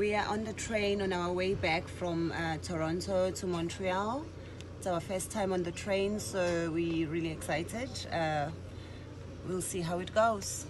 We are on the train on our way back from Toronto to Montreal. It's our first time on the train, so we're really excited. We'll see how it goes.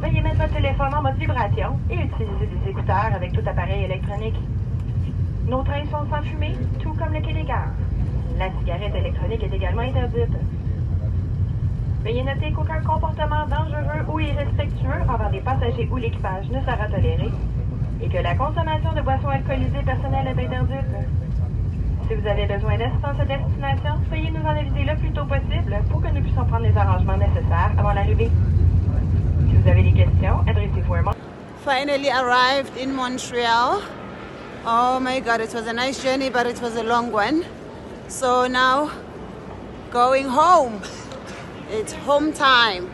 Veuillez mettre votre téléphone en mode vibration et utiliser des écouteurs avec tout appareil électronique. Nos trains sont sans fumée, tout comme le quai des gares. La cigarette électronique est également interdite. Veuillez noter qu'aucun comportement dangereux ou irrespectueux envers les passagers ou l'équipage ne sera toléré et que la consommation de boissons alcoolisées personnelles est interdite. Si vous avez besoin d'assistance à destination, veuillez nous en aviser le plus tôt possible pour que nous puissions prendre les arrangements nécessaires avant l'arrivée. Si vous avez des questions, adressez-vous à moi. Finally arrived in Montreal. Oh my god, it was a nice journey, but it was a long one. So now going home. It's home time.